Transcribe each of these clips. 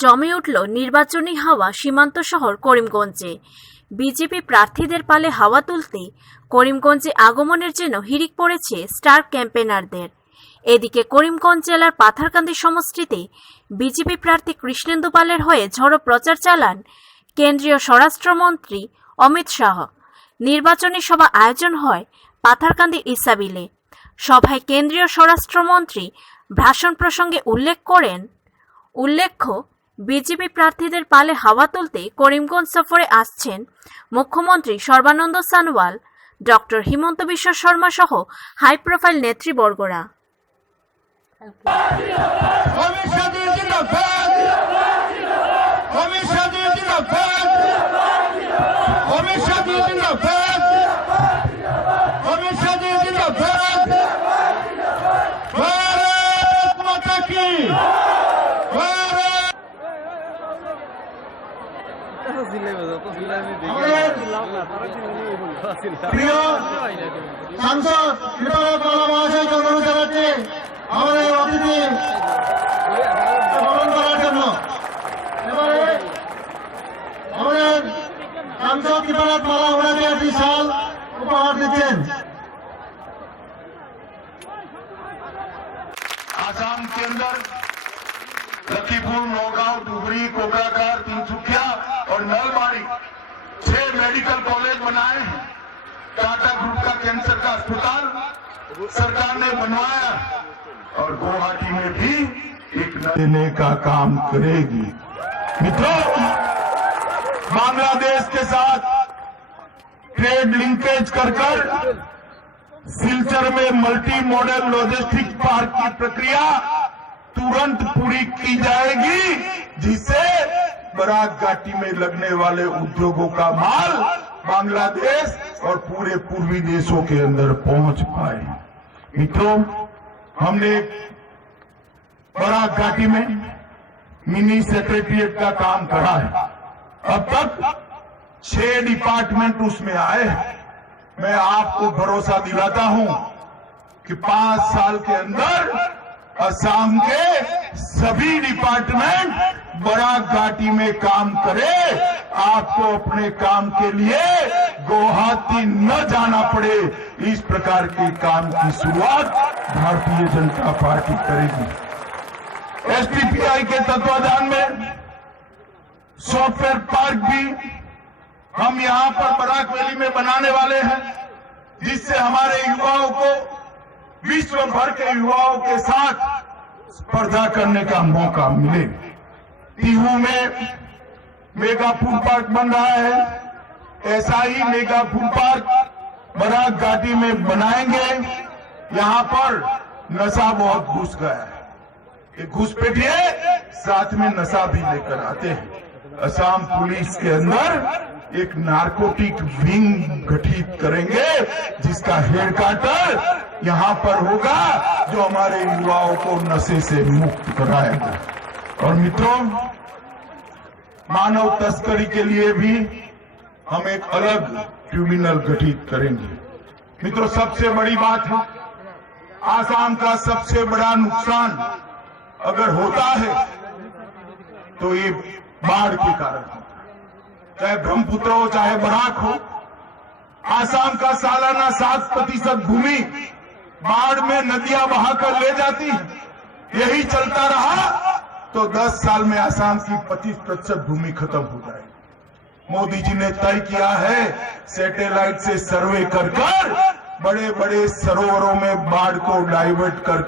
জমে উঠল নির্বাচনী হাওয়া সীমান্ত শহর করিমগঞ্জে। বিজেপি প্রার্থীদের পালে হাওয়া তুলতে করিমগঞ্জে আগমনের জন্য হিড়িক পড়েছে স্টার ক্যাম্পেনারদের। এদিকে করিমগঞ্জ জেলার পাথারকান্দি সমষ্টিতে বিজেপি প্রার্থী কৃষ্ণেন্দু পালের হয়ে ঝড়ো প্রচার চালান কেন্দ্রীয় স্বরাষ্ট্রমন্ত্রী অমিত শাহ। নির্বাচনী সভা আয়োজন হয় পাথারকান্দির ইসাবিলে। সভায় কেন্দ্রীয় স্বরাষ্ট্রমন্ত্রী ভাষণ প্রসঙ্গে উল্লেখ্য বিজেপি প্রার্থীদের পালে হাওয়া তুলতে করিমগঞ্জ সফরে আসছেন মুখ্যমন্ত্রী সর্বানন্দ সোনোয়াল, ডক্টর হিমন্ত বিশ্ব শর্মা সহ হাই প্রোফাইল নেতৃবর্গরা। প্রিয় সাংসদ মহাশয়কে অনুরোধ জানাচ্ছি আমাদের অতিথি গ্রহণ করার জন্য। এবারে আমাদের সাংসদ কৃপানাথ মালা ওনাকে একটি শাল উপহার দিচ্ছেন। आसाम के अंदर लखीमपुर, नौगांव, धुबरी, कोकराझार, तिनसुकिया और नलबाड़ी 6 मेडिकल कॉलेज बनाए हैं। टाटा ग्रुप का कैंसर का अस्पताल सरकार ने बनवाया और गुवाहाटी में भी एक देने का काम करेगी। मित्रों, बांग्लादेश के साथ ट्रेड लिंकेज कर सिलचर में मल्टी मॉडल लॉजिस्टिक पार्क की प्रक्रिया तुरंत पूरी की जाएगी, जिससे बराक घाटी में लगने वाले उद्योगों का माल बांग्लादेश और पूरे पूर्वी देशों के अंदर पहुंच पाए। मित्रों, हमने बराक घाटी में मिनी सेक्रेटरिएट का काम करा है। अब तक 6 डिपार्टमेंट उसमें आए हैं। मैं आपको भरोसा दिलाता हूं कि 5 साल के अंदर असम के सभी डिपार्टमेंट बराक घाटी में काम करे। आपको अपने काम के लिए गुवाहाटी न जाना पड़े। इस प्रकार के काम की शुरुआत भारतीय जनता पार्टी करेगी। एसटीपीआई के तत्वाधान में सॉफ्टवेयर पार्क भी हम यहां पर बराक वैली में बनाने वाले हैं, जिससे हमारे युवाओं को विश्व भर के युवाओं के साथ स्पर्धा करने का मौका मिले। टीहू में मेगा फूड पार्क बन रहा है, ऐसा ही मेगा फूड पार्क बराक घाटी में बनाएंगे। यहां पर नशा बहुत घुस गया है, ये घुसपैठिए साथ में नशा भी लेकर आते हैं। असम पुलिस के अंदर एक नारकोटिक विंग गठित करेंगे, जिसका हेडक्वार्टर यहां पर होगा, जो हमारे युवाओं को नशे से मुक्त कराएगा। और मित्रों, मानव तस्करी के लिए भी हम एक अलग ट्रिब्यूनल गठित करेंगे। मित्रों, सबसे बड़ी बात है, आसाम का सबसे बड़ा नुकसान अगर होता है तो ये बाढ़ के कारण होता है। चाहे ब्रह्मपुत्र हो चाहे बराक हो, आसाम का सालाना 7% भूमि बाढ़ में नदियां बहाकर ले जाती है। यही चलता रहा तो 10 साल में आसाम की 25% भूमि खत्म हो जाएगी। मोदी जी ने तय किया है, सैटेलाइट से सर्वे कर बड़े बड़े सरोवरों में बाढ़ को डाइवर्ट कर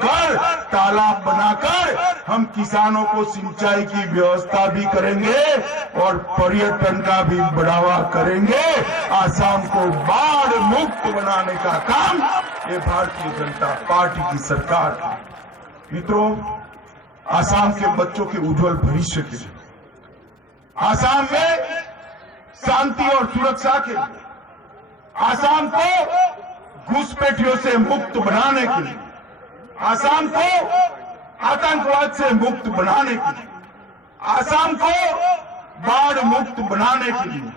तालाब बनाकर हम किसानों को सिंचाई की व्यवस्था भी करेंगे और पर्यटन का भी बढ़ावा करेंगे। आसाम को बाढ़ मुक्त बनाने का काम ये भारतीय जनता पार्टी की सरकार है। मित्रों, आसाम के बच्चों के उज्जवल भविष्य के लिए, आसाम में शांति और सुरक्षा के लिए, आसाम को घुसपैठियों से मुक्त बनाने के लिए, आसाम को आतंकवाद से मुक्त बनाने के लिए, आसाम को बाढ़ मुक्त बनाने के लिए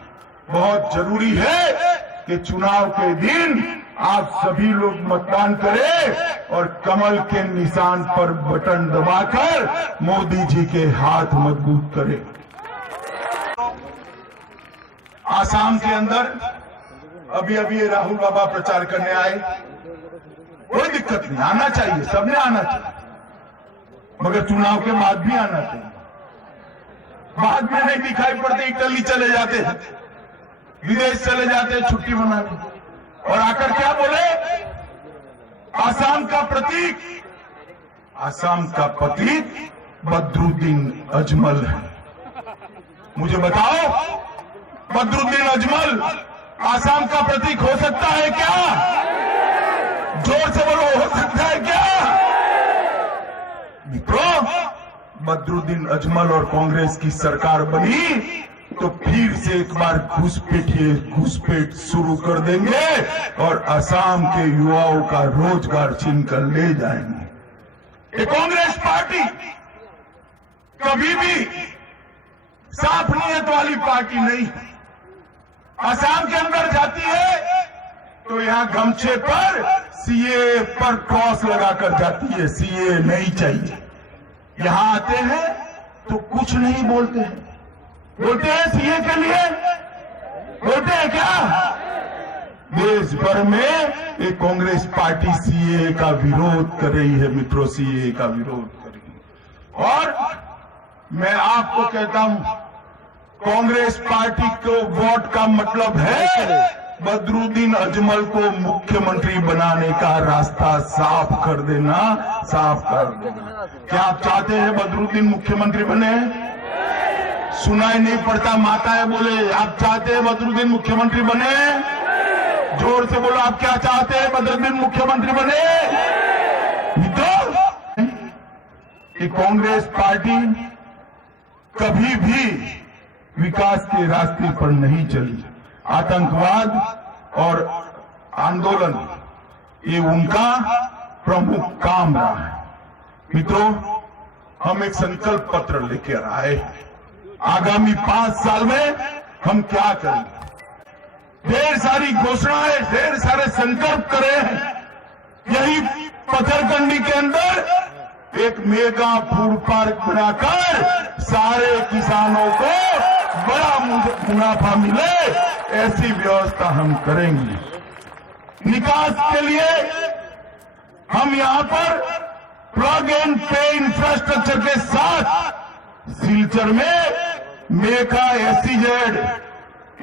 बहुत जरूरी है कि चुनाव के दिन आप सभी लोग मतदान करें और कमल के निशान पर बटन दबाकर मोदी जी के हाथ मजबूत करें। आसाम के अंदर अभी राहुल बाबा प्रचार करने आए, कोई दिक्कत नहीं, आना चाहिए, सबने आना चाहिए, मगर चुनाव के बाद भी आना चाहिए। बाद में नहीं दिखाई पड़ते, इटली चले जाते हैं, विदेश चले जाते हैं छुट्टी मनाने, और आकर क्या बोले, आसाम का प्रतीक बदरुद्दीन अजमल है। मुझे बताओ, बदरुद्दीन अजमल आसाम का प्रतीक हो सकता है क्या? जोर से बोलो, हो सकता है क्या? मित्रों, बदरुद्दीन अजमल और कांग्रेस की सरकार बनी तो फिर से एक बार घुसपैठ शुरू कर देंगे और असम के युवाओं का रोजगार छीन कर ले जाएंगे। ये कांग्रेस पार्टी कभी भी साफ नीयत वाली पार्टी नहीं। असम के अंदर जाती है तो यहां गमछे पर सीए पर क्रॉस लगाकर जाती है, सीए नहीं चाहिए। यहां आते हैं तो कुछ नहीं बोलते हैं, बोलते हैं सीए के लिए, बोलते हैं क्या? देश भर में एक कांग्रेस पार्टी सीए का विरोध कर रही है मित्रों, सीए का विरोध कर रही है। और मैं आपको कहता हूं, कांग्रेस पार्टी को वोट का मतलब है बदरुद्दीन अजमल को मुख्यमंत्री बनाने का रास्ता साफ कर देना, साफ कर देना। क्या आप चाहते हैं बदरुद्दीन मुख्यमंत्री बने? सुनाई नहीं पड़ता, माताएं बोले, आप चाहते हैं बदरुद्दीन मुख्यमंत्री बने? जोर से बोलो, आप क्या चाहते हैं बदरुद्दीन मुख्यमंत्री बने? मित्रों, ये कांग्रेस पार्टी कभी भी विकास के रास्ते पर नहीं चली। आतंकवाद और आंदोलन ये उनका प्रमुख काम रहा है। मित्रों, हम एक संकल्प पत्र लेकर आए, आगामी 5 साल में हम क्या करेंगे। ढेर सारी घोषणाएं, ढेर सारे संकल्प करे हैं। यही पत्थरकंडी के अंदर एक मेगा फूड पार्क बनाकर सारे किसानों को बड़ा मुनाफा मिले, ऐसी व्यवस्था हम करेंगे। निकास के लिए हम यहां पर प्लग एंड पे इंफ्रास्ट्रक्चर के साथ सिलचर में मेका SEZ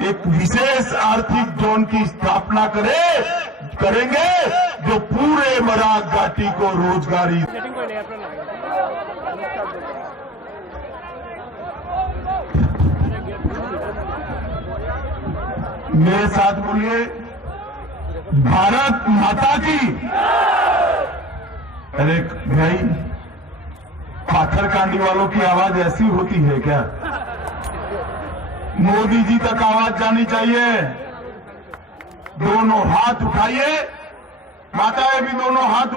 एक विशेष आर्थिक जोन की स्थापना करेंगे जो पूरे बराक घाटी को रोजगारी। मेरे साथ बोलिए, भारत माता की। अरे भाई, पाथरकांडी वालों की आवाज ऐसी होती है क्या? मोदी जी तक आवाज जानी चाहिए। दोनों हाथ उठाइए, माताएं भी दोनों हाथ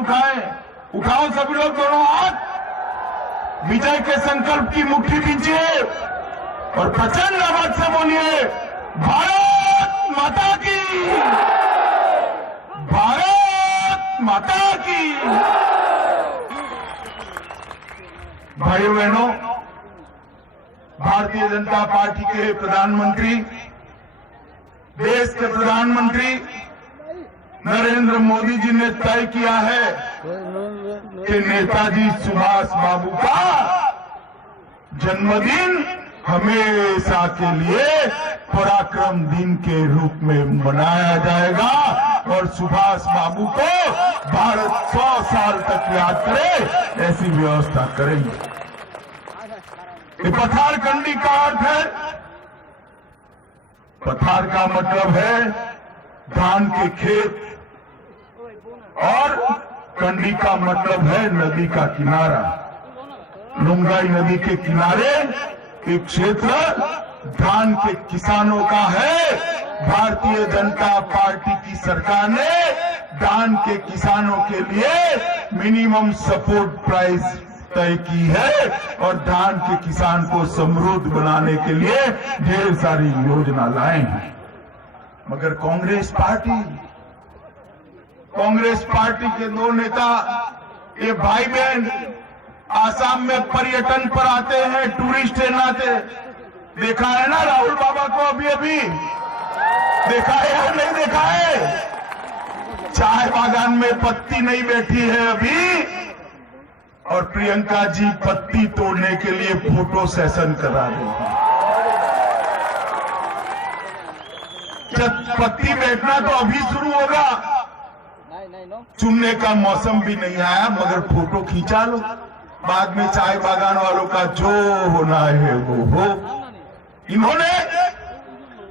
उठाओ सभी लोग दोनों हाथ। विजय के संकल्प की मुट्ठी दीजिए और प्रचंड आवाज से बोलिए, भारत माता की, भारत माता की। भाइयों बहनों, भारतीय जनता पार्टी के प्रधानमंत्री, देश के प्रधानमंत्री नरेंद्र मोदी जी ने तय किया है कि नेताजी सुभाष बाबू का जन्मदिन हमेशा के लिए पराक्रम दिन के रूप में मनाया जाएगा और सुभाष बाबू को भारत 100 साल तक याद करे, ऐसी व्यवस्था करेंगे। ये पथारकंडी का अर्थ है, पथार का मतलब है धान के खेत और कंडी का मतलब है नदी का किनारा। लुंगाई नदी के किनारे एक क्षेत्र धान के किसानों का है। भारतीय जनता पार्टी की सरकार ने धान के किसानों के लिए मिनिमम सपोर्ट प्राइस तय की है और धान के किसान को समृद्ध बनाने के लिए ढेर सारी योजना लाए हैं। मगर कांग्रेस पार्टी कांग्रेस पार्टी के दो नेता, ये भाई बहन आसाम में पर्यटन पर आते हैं, टूरिस्ट के नाते। देखा है ना राहुल बाबा को, अभी अभी देखा है या नहीं देखा है? चाय बागान में पत्ती नहीं बैठी है अभी, और प्रियंका जी पत्ती तोड़ने के लिए फोटो सेशन करा रही है। जब पत्ती बैठना तो अभी शुरू होगा, चुनने का मौसम भी नहीं आया, मगर फोटो खींचा लो, बाद में चाय बागान वालों का जो होना है वो हो। इन्होंने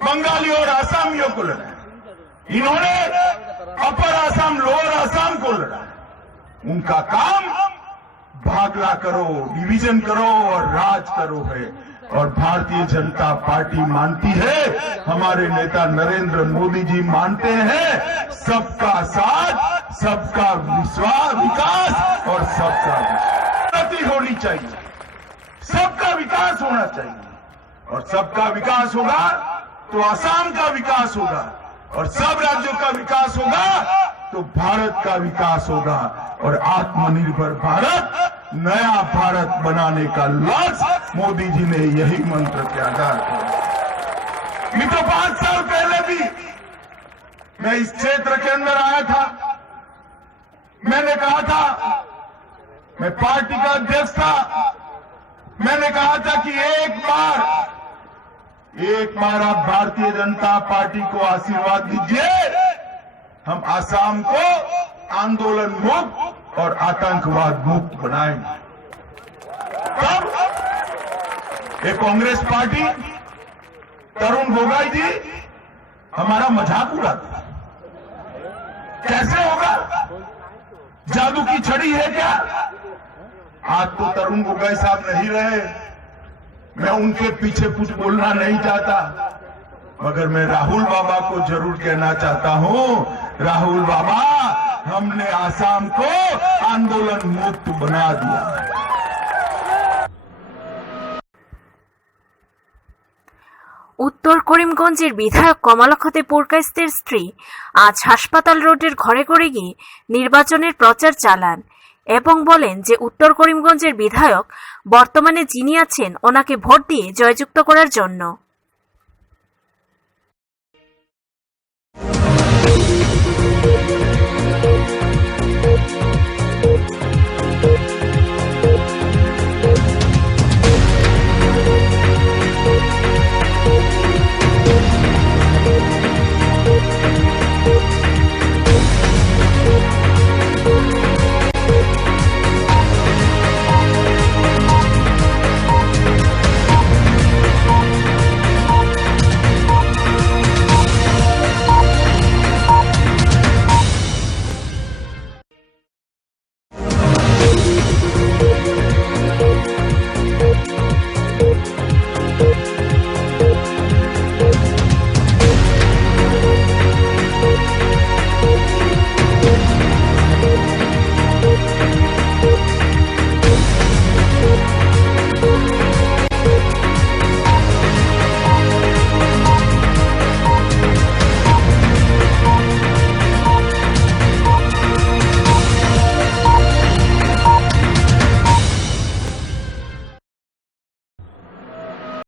बंगाली और आसामियों को लड़ा, इन्होंने अपर आसाम लोअर आसाम को लड़ा। उनका काम भागला करो, डिवीजन करो और राज करो है। और भारतीय जनता पार्टी मानती है, हमारे नेता नरेंद्र मोदी जी मानते हैं, सबका साथ, सबका विकास और सबका उन्नति होनी चाहिए, सबका विकास होना चाहिए। और सबका विकास होगा तो आसाम का विकास होगा, और सब राज्यों का विकास होगा तो भारत का विकास होगा। और आत्मनिर्भर भारत, नया भारत बनाने का लक्ष्य मोदी जी ने यही मंत्र के आधार पर। मित्रों, 5 साल पहले भी मैं इस क्षेत्र के अंदर आया था, मैंने कहा था, मैं पार्टी का अध्यक्ष था, मैंने कहा था कि एक बार आप भारतीय जनता पार्टी को आशीर्वाद दीजिए, हम आसाम को आंदोलन मुक्त और आतंकवाद मुक्त बनाएंगे। तब ये कांग्रेस पार्टी, तरुण गोगोई जी हमारा मजाक उड़ाते, कैसे होगा, जादू की छड़ी है क्या? आज तो तरुण गोगोई साहब नहीं रहे, मैं उनके पीछे कुछ बोलना नहीं चाहता, मगर मैं राहुल बाबा को जरूर कहना चाहता हूं, राहुल बाबा, हमने आसाम को आंदोलन मुक्त बना दिया। উত্তর করিমগঞ্জের বিধায়ক কমলাক্ষতে পুরকাইস্তের স্ত্রী আজ হাসপাতাল রোডের ঘরে ঘরে গিয়ে নির্বাচনের প্রচার চালান এবং বলেন যে উত্তর করিমগঞ্জের বিধায়ক বর্তমানে যিনি আছেন ওনাকে ভোট দিয়ে জয়যুক্ত করার জন্য।